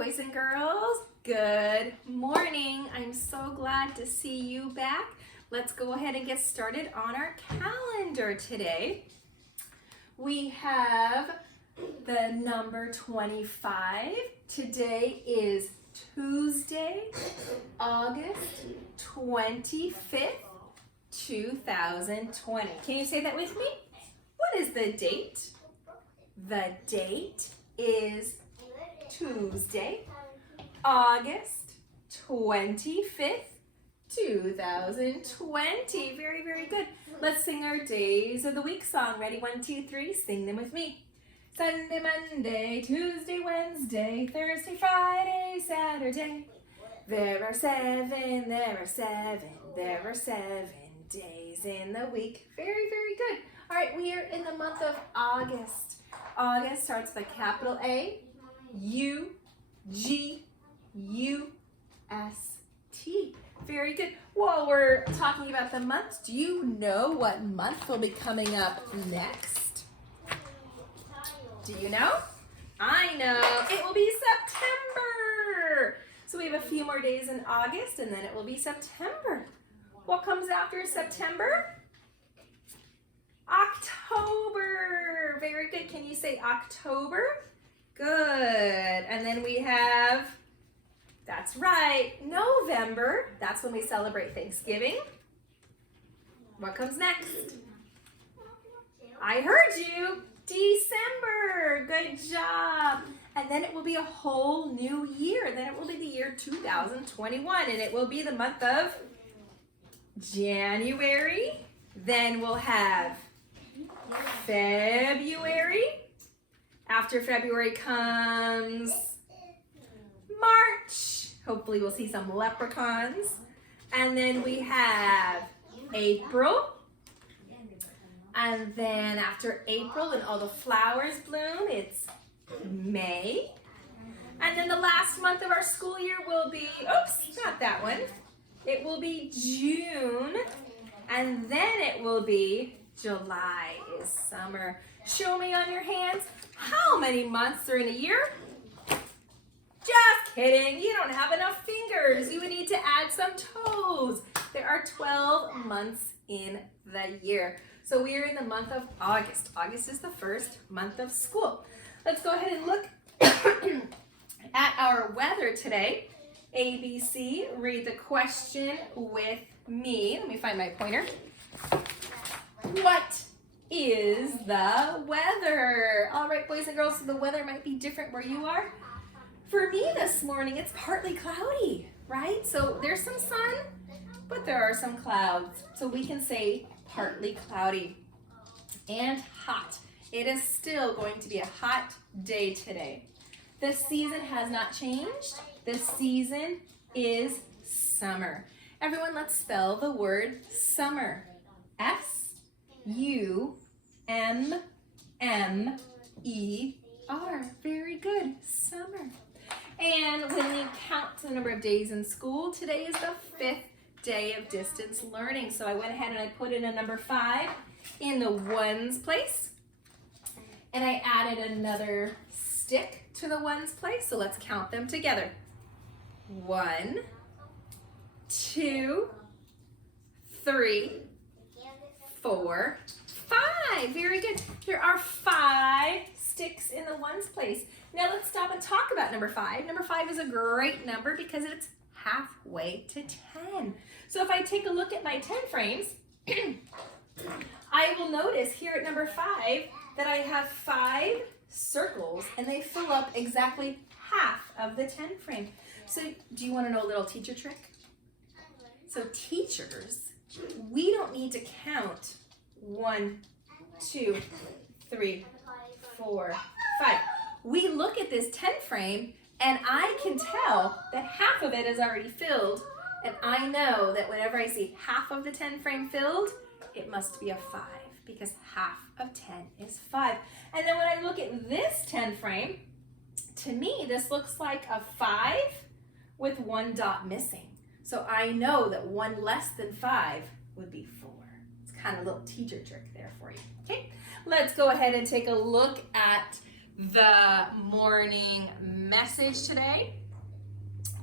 boys and girls. Good morning. I'm so glad to see you back. Let's go ahead and get started on our calendar today. We have the number 25. Today is Tuesday, August 25th, 2020. Can you say that with me? What is the date? The date is Tuesday, August 25th, 2020. Very, very good. Let's sing our Days of the Week song. Ready? 1, 2, 3. Sing them with me. Sunday, Monday, Tuesday, Wednesday, Thursday, Friday, Saturday. There are 7 days in the week. Very, very good. All right, we are in the month of August. August starts with a capital A, U-G-U-S-T. Very good. While we're talking about the months, do you know what month will be coming up next? Do you know? I know. It will be September. So we have a few more days in August, and then it will be September. What comes after September? October. Very good. Can you say October? Good. And then we have, that's right, November. That's when we celebrate Thanksgiving. What comes next? I heard you. December. Good job. And then it will be a whole new year. Then it will be the year 2021, and it will be the month of January. Then we'll have February. After February comes March. Hopefully we'll see some leprechauns. And then we have April. And then after April and all the flowers bloom, it's May. And then the last month of our school year will be, oops, not that one. It will be June. And then it will be July is summer. Show me on your hands, how many months are in a year? Just kidding, you don't have enough fingers. You would need to add some toes. There are 12 months in the year. So we are in the month of August. August is the first month of school. Let's go ahead and look at our weather today. ABC, read the question with me. Let me find my pointer. What is the weather? All right, boys and girls, so the weather might be different where you are. For me this morning, it's partly cloudy, right? So there's some sun, but there are some clouds. So we can say partly cloudy and hot. It is still going to be a hot day today. The season has not changed. The season is summer. Everyone, let's spell the word summer. S-U-M-M-E-R. Very good. Summer. And when we count the number of days in school, today is the 5th day of distance learning. So I went ahead and I put in a number 5 in the ones place. And I added another stick to the ones place. So let's count them together. 1, 2, 3, 4, 5. Very good. There are 5 sticks in the ones place. Now let's stop and talk about number 5. Number 5 is a great number because it's halfway to 10. So if I take a look at my 10 frames, I will notice here at number 5 that I have 5 circles and they fill up exactly half of the 10 frame. So do you want to know a little teacher trick? So teachers, we don't need to count 1, 2, 3, 4, 5. We look at this 10 frame and I can tell that half of it is already filled, and I know that whenever I see half of the 10 frame filled, it must be a 5 because half of 10 is 5. And then when I look at this 10 frame, to me this looks like a 5 with 1 dot missing. So I know that 1 less than 5 would be 4. It's kind of a little teacher trick there for you. Okay, let's go ahead and take a look at the morning message today.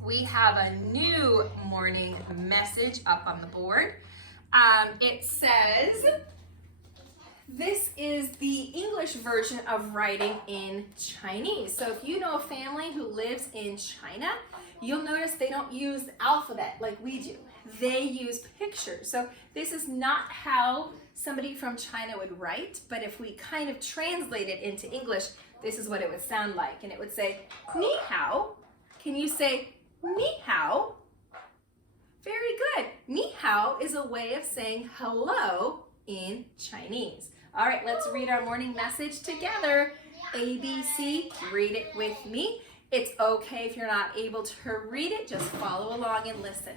We have a new morning message up on the board. It says, this is the English version of writing in Chinese. So if you know a family who lives in China, you'll notice they don't use the alphabet like we do. They use pictures. So this is not how somebody from China would write, but if we kind of translate it into English, this is what it would sound like. And it would say, ni hao. Can you say ni hao? Very good. Ni hao is a way of saying hello in Chinese. All right, let's read our morning message together. ABC, read it with me. It's okay if you're not able to read it, just follow along and listen.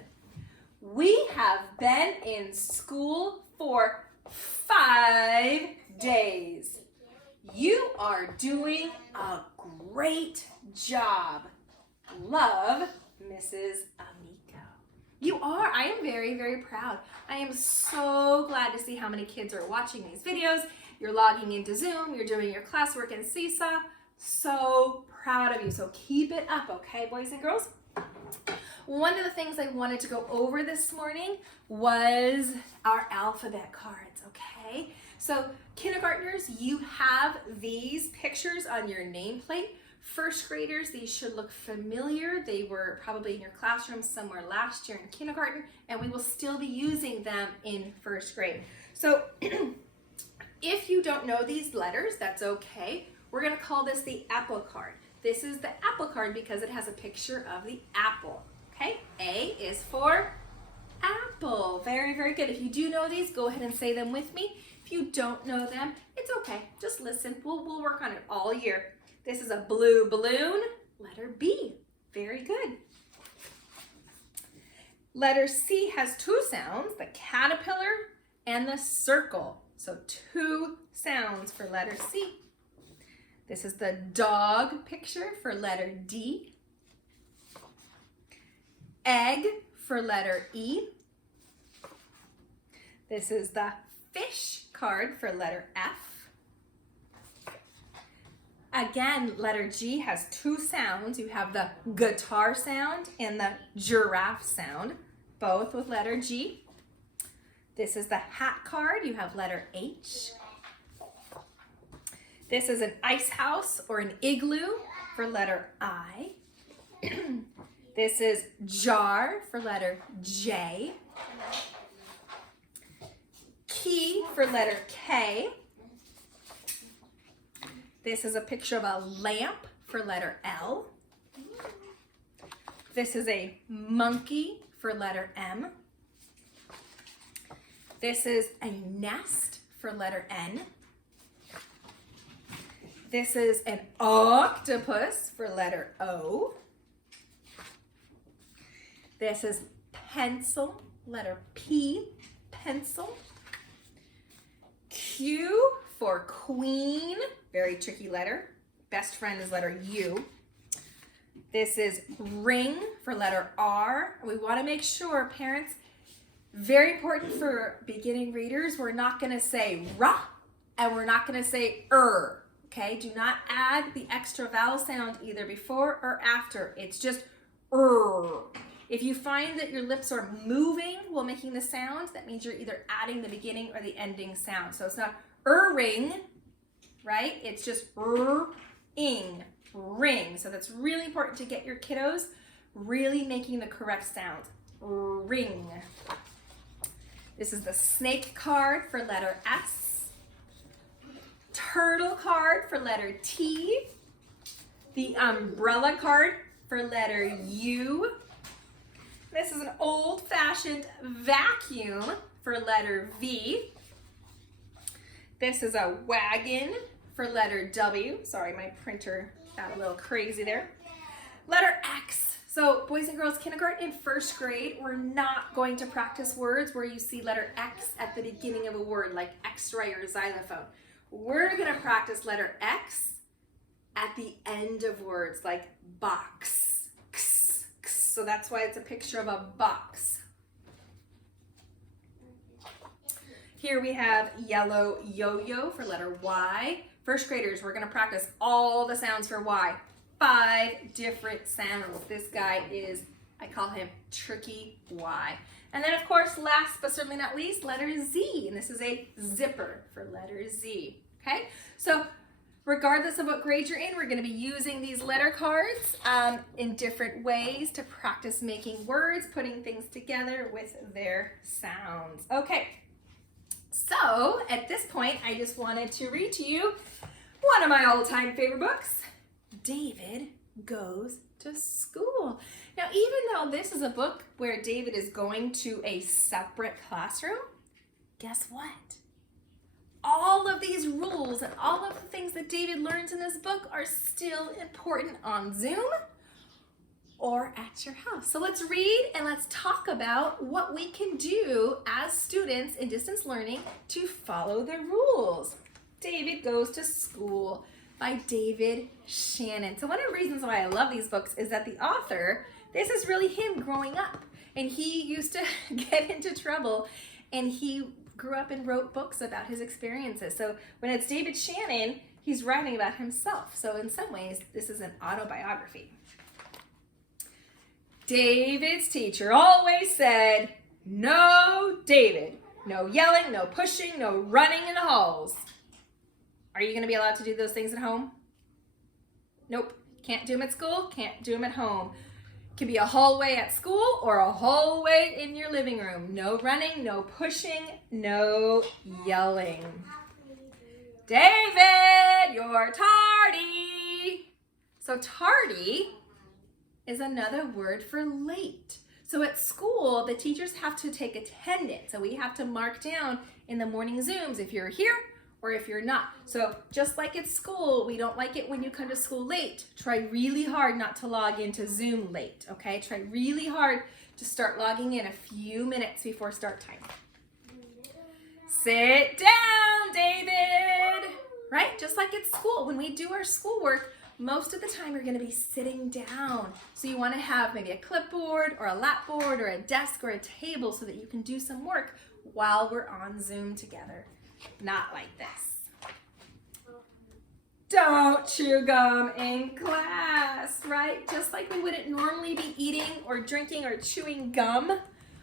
We have been in school for 5 days. You are doing a great job. Love, Mrs. Amico. You are. I am very, very proud. I am so glad to see how many kids are watching these videos. You're logging into Zoom. You're doing your classwork in Seesaw. So proud of you. So keep it up, okay, boys and girls? One of the things I wanted to go over this morning was our alphabet cards, okay? So kindergartners, you have these pictures on your nameplate. First graders, these should look familiar. They were probably in your classroom somewhere last year in kindergarten, and we will still be using them in first grade. So if you don't know these letters, that's okay. We're gonna call this the apple card. This is the apple card because it has a picture of the apple, okay? A is for apple. Very, very good. If you do know these, go ahead and say them with me. If you don't know them, it's okay. Just listen. We'll work on it all year. This is a blue balloon, letter B. Very good. Letter C has 2 sounds, the caterpillar and the circle. So 2 sounds for letter C. This is the dog picture for letter D. Egg for letter E. This is the fish card for letter F. Again, letter G has 2 sounds. You have the guitar sound and the giraffe sound, both with letter G. This is the hat card. You have letter H. This is an ice house or an igloo for letter I. This is jar for letter J. Key for letter K. This is a picture of a lamp for letter L. This is a monkey for letter M. This is a nest for letter N. This is an octopus for letter O. This is pencil, letter P, pencil. Q for queen, very tricky letter. Best friend is letter U. This is ring for letter R. We want to make sure, parents, very important for beginning readers, we're not going to say ra and we're not going to say okay? Do not add the extra vowel sound either before or after. It's just If you find that your lips are moving while making the sound, that means you're either adding the beginning or the ending sound. So it's not ring, right? It's just ing, ring. So that's really important to get your kiddos really making the correct sound. Ring. This is the snake card for letter S. Turtle card for letter T. The umbrella card for letter U. This is an old-fashioned vacuum for letter V. This is a wagon for letter W. Sorry, my printer got a little crazy there. Letter X. So boys and girls, kindergarten and first grade, we're not going to practice words where you see letter X at the beginning of a word like X-ray or xylophone. We're gonna practice letter X at the end of words like box. So that's why it's a picture of a box. Here we have yellow yo-yo for letter Y. First graders, we're gonna practice all the sounds for Y. 5 different sounds. This guy is, I call him Tricky Y. And then of course, last but certainly not least, letter Z. And this is a zipper for letter Z. Okay, so regardless of what grade you're in, we're going to be using these letter cards in different ways to practice making words, putting things together with their sounds. Okay, so at this point, I just wanted to read to you one of my all-time favorite books, David Goes to School. Now, even though this is a book where David is going to a separate classroom, guess what? All of these rules and all of the things that David learns in this book are still important on Zoom or at your house. So let's read and let's talk about what we can do as students in distance learning to follow the rules. David Goes to School by David Shannon. So one of the reasons why I love these books is that the author, this is really him growing up, and he used to get into trouble, and he grew up and wrote books about his experiences. So when it's David Shannon, he's writing about himself. So in some ways, this is an autobiography. David's teacher always said, "No, David. No yelling, no pushing, no running in the halls." Are you going to be allowed to do those things at home? Nope. Can't do them at school, can't do them at home. Can be a hallway at school or a hallway in your living room. No running, no pushing, no yelling. David, you're tardy. So tardy is another word for late. So at school, the teachers have to take attendance. So we have to mark down in the morning Zooms if you're here or if you're not. So just like at school, we don't like it when you come to school late. Try really hard not to log into Zoom late, okay? Try really hard to start logging in a few minutes before start time. Sit down, David. Right? Just like at school, when we do our schoolwork, most of the time you're gonna be sitting down. So you wanna have maybe a clipboard or a lapboard or a desk or a table so that you can do some work while we're on Zoom together. Not like this. Don't chew gum in class, right? Just like we wouldn't normally be eating or drinking or chewing gum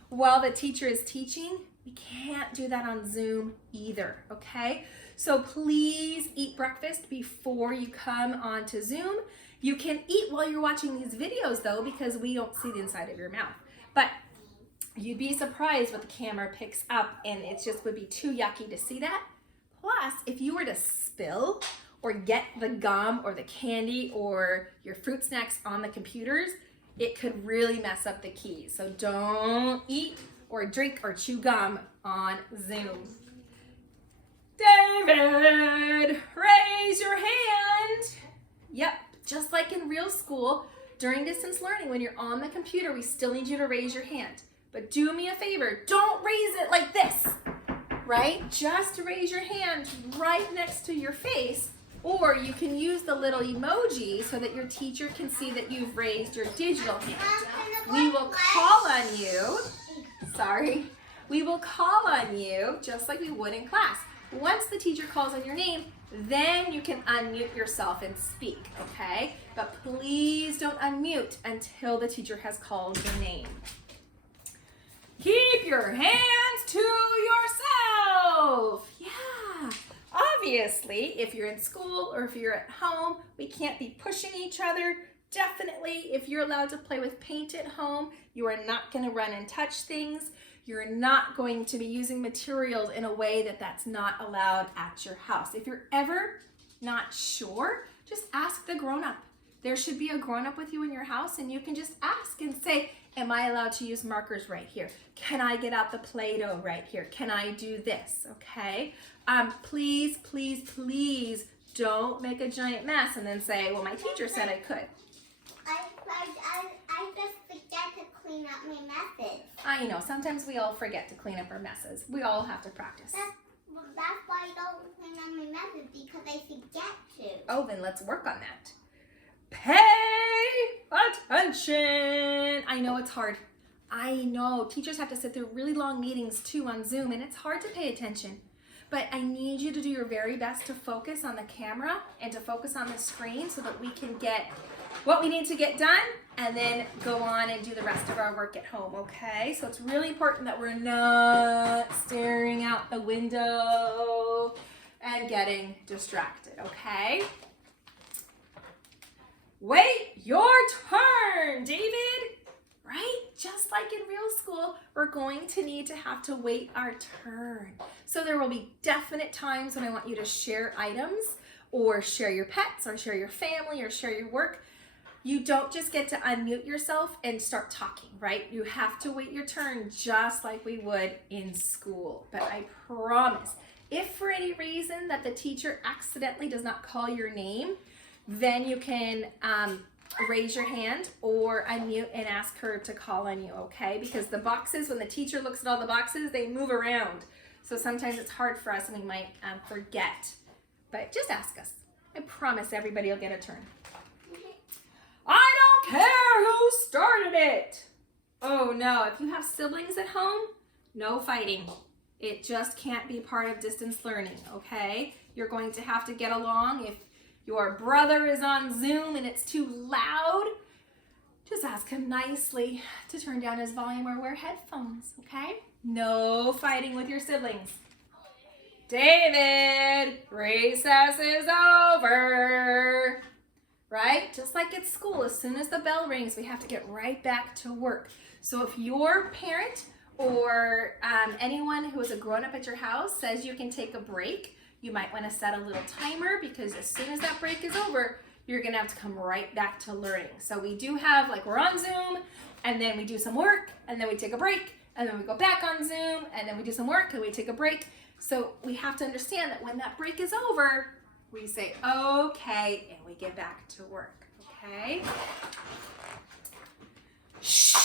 while the teacher is teaching, we can't do that on Zoom either, okay? So please eat breakfast before you come onto Zoom. You can eat while you're watching these videos though, because we don't see the inside of your mouth. But you'd be surprised what the camera picks up, and it just would be too yucky to see that. Plus, if you were to spill or get the gum or the candy or your fruit snacks on the computers, it could really mess up the keys. So don't eat or drink or chew gum on Zoom. David, raise your hand. Yep, just like in real school, during distance learning, when you're on the computer, we still need you to raise your hand. But do me a favor, don't raise it like this, right? Just raise your hand right next to your face, or you can use the little emoji so that your teacher can see that you've raised your digital hand. We will call on you, we will call on you just like we would in class. Once the teacher calls on your name, then you can unmute yourself and speak, okay? But please don't unmute until the teacher has called your name. Keep your hands to yourself. Yeah. Obviously, if you're in school or if you're at home, we can't be pushing each other. Definitely, if you're allowed to play with paint at home, you are not going to run and touch things. You're not going to be using materials in a way that's not allowed at your house. If you're ever not sure, just ask the grown-up. There should be a grown-up with you in your house, and you can just ask and say, am I allowed to use markers right here? Can I get out the Play-Doh right here? Can I do this, okay? Please, please, please don't make a giant mess and then say, well, my teacher said I could. I just forget to clean up my messes. I know, sometimes we all forget to clean up our messes. We all have to practice. That's why I don't clean up my messes, because I forget to. Oh, then let's work on that. Pay attention. I know it's hard. I know teachers have to sit through really long meetings too on Zoom, and it's hard to pay attention. But I need you to do your very best to focus on the camera and to focus on the screen so that we can get what we need to get done and then go on and do the rest of our work at home, okay? So it's really important that we're not staring out the window and getting distracted, okay? Wait your turn, David. Right? Just like in real school, we're going to need to have to wait our turn. So there will be definite times when I want you to share items or share your pets or share your family or share your work. You don't just get to unmute yourself and start talking, right? You have to wait your turn just like we would in school. But I promise, if for any reason that the teacher accidentally does not call your name, then you can raise your hand or unmute and ask her to call on you, okay? Because the boxes, when the teacher looks at all the boxes, they move around. So sometimes it's hard for us and we might forget. But just ask us. I promise everybody will get a turn. I don't care who started it. Oh no, if you have siblings at home, no fighting. It just can't be part of distance learning, okay? You're going to have to get along. If your brother is on Zoom and it's too loud, just ask him nicely to turn down his volume or wear headphones, okay? No fighting with your siblings. David, recess is over. Right? Just like at school, as soon as the bell rings, we have to get right back to work. So if your parent or anyone who is a grown-up at your house says you can take a break, you might want to set a little timer because as soon as that break is over, you're going to have to come right back to learning. So we do have, like, we're on Zoom, and then we do some work, and then we take a break, and then we go back on Zoom, and then we do some work, and we take a break. So we have to understand that when that break is over, we say, okay, and we get back to work, okay? Shh.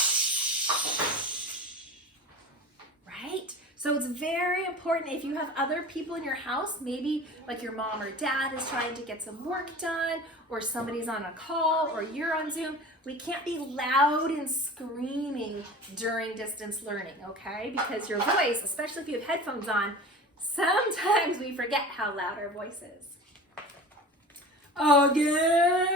Right? So it's very important if you have other people in your house, maybe like your mom or dad is trying to get some work done, or somebody's on a call, or you're on Zoom, we can't be loud and screaming during distance learning, okay? Because your voice, especially if you have headphones on, sometimes we forget how loud our voice is. Again.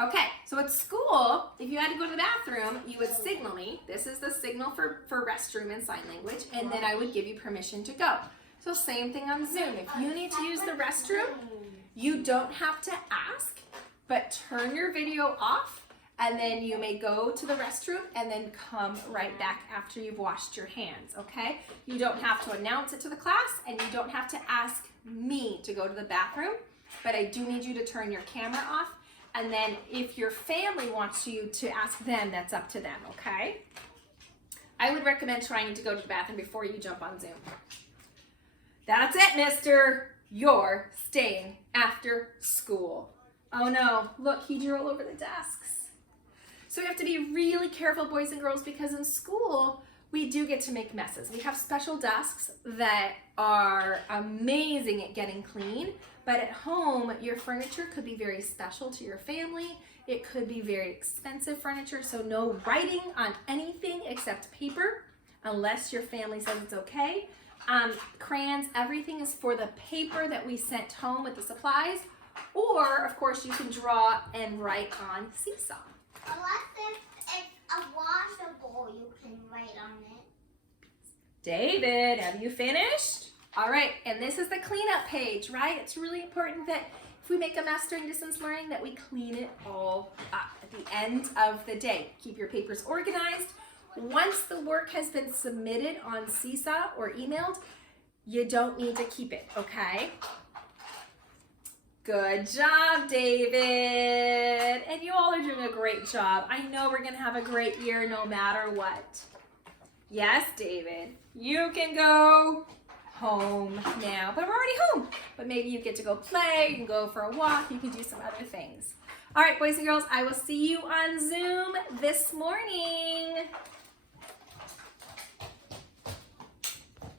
Okay, so at school, if you had to go to the bathroom, you would signal me. This is the signal for restroom in sign language, and then I would give you permission to go. So same thing on Zoom. If you need to use the restroom, you don't have to ask, but turn your video off, and then you may go to the restroom and then come right back after you've washed your hands, okay? You don't have to announce it to the class, and you don't have to ask me to go to the bathroom. But I do need you to turn your camera off. And then if your family wants you to ask them, that's up to them, okay? I would recommend trying to go to the bathroom before you jump on Zoom. That's it, mister. You're staying after school. Oh no, look, he drew all over the desks. So we have to be really careful, boys and girls, because in school, we do get to make messes. We have special desks that are amazing at getting clean, but at home, your furniture could be very special to your family. It could be very expensive furniture, so no writing on anything except paper, unless your family says it's okay. Crayons, everything is for the paper that we sent home with the supplies, or of course you can draw and write on Seesaw. Unless it's a washable, you can write on it. David, have you finished? All right, and this is the cleanup page, right? It's really important that if we make a mess during distance learning, that we clean it all up at the end of the day. Keep your papers organized. Once the work has been submitted on Seesaw or emailed, you don't need to keep it, okay? Good job, David. And you all are doing a great job. I know we're gonna have a great year no matter what. Yes, David, you can go home now, but we're already home. But maybe you get to go play, you can go for a walk, you can do some other things. All right, boys and girls, I will see you on Zoom this morning.